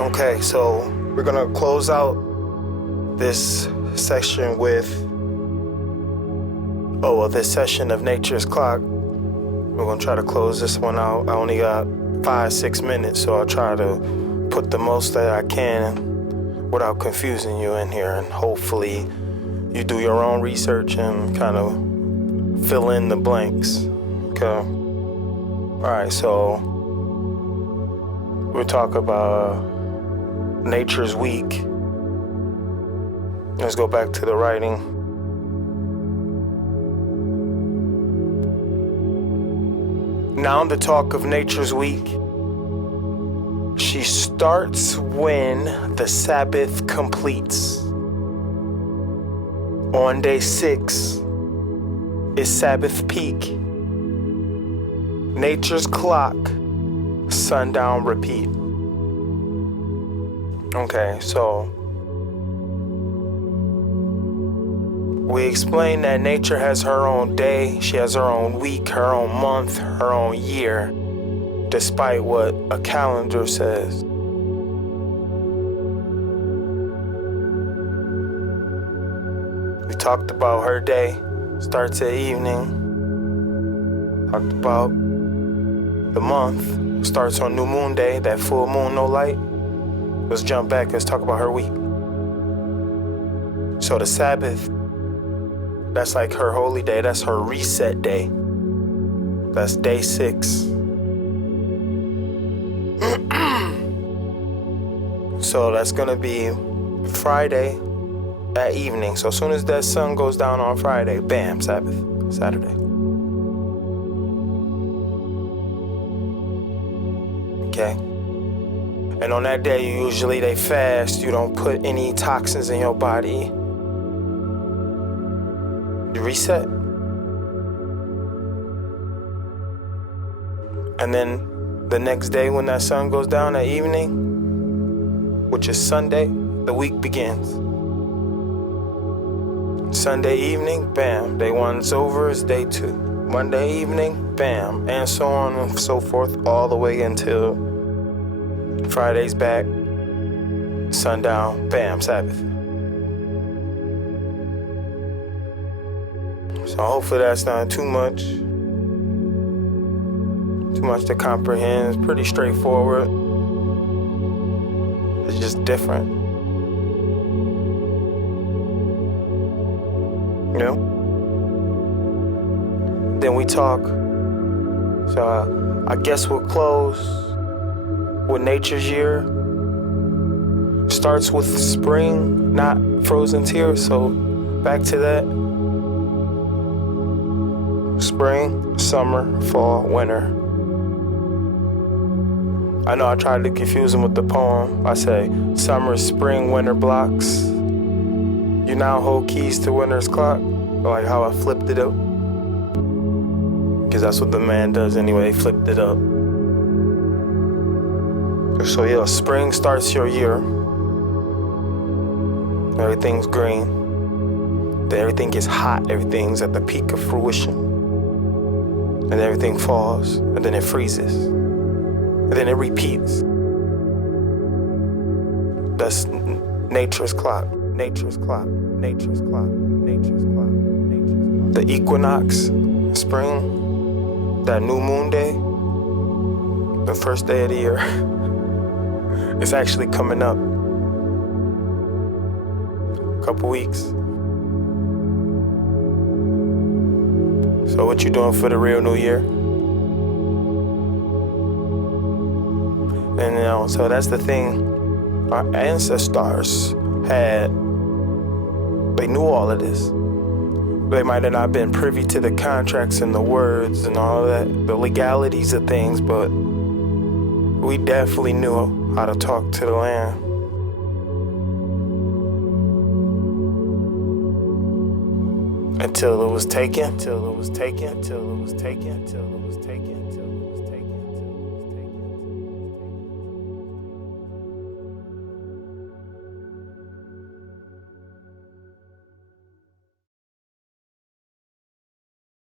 Okay, so we're gonna close out this section with, this session of Nature's Clock. We're gonna try to close this one out. I only got 5-6 minutes, so I'll try to put the most that I can without confusing you in here, and hopefully you do your own research and kind of fill in the blanks. Okay. All right, so we'll talk about Nature's Week. Let's go back to the writing. Now the talk of Nature's Week. She starts when the Sabbath completes. On day 6 is Sabbath peak. Nature's clock, sundown repeat. Okay, so we explained that nature has her own day, she has her own week, her own month, her own year, despite what a calendar says. We talked about her day, starts at evening. Talked about the month, starts on New Moon Day, that full moon, no light. Let's jump back, let's talk about her week. So the Sabbath, that's like her holy day, that's her reset day. That's day 6. So that's gonna be Friday at evening. So as soon as that sun goes down on Friday, bam, Sabbath, Saturday. Okay? And on that day, usually they fast. You don't put any toxins in your body. You reset. And then the next day when that sun goes down at evening, which is Sunday, the week begins. Sunday evening, bam, day 1's over, it's day 2. Monday evening, bam, and so on and so forth, all the way until Friday's back, sundown, bam, Sabbath. So hopefully that's not too much to comprehend. It's pretty straightforward. It's just different. You know? Then we talk. So I guess we'll close with Nature's Year. Starts with spring, not frozen tears. So back to that. Spring, summer, fall, winter. I know I tried to confuse them with the poem. I say summer, spring, winter blocks. You now hold keys to winter's clock. Like how I flipped it up. Because that's what the man does anyway, flipped it up. So yeah, spring starts your year. Everything's green. Then everything gets hot. Everything's at the peak of fruition. And then everything falls. And then it freezes. And then it repeats. That's Nature's clock. Nature's clock. Nature's clock. Nature's clock. Nature's clock. The equinox, spring, that new moon day, the first day of the year. It's actually coming up. A couple weeks. So what you doing for the real new year? And so that's the thing. Our ancestors they knew all of this. They might have not been privy to the contracts and the words and all that, the legalities of things, but we definitely knew how to talk to the land. Until it was taken, until it was taken, until it was taken, until it was taken.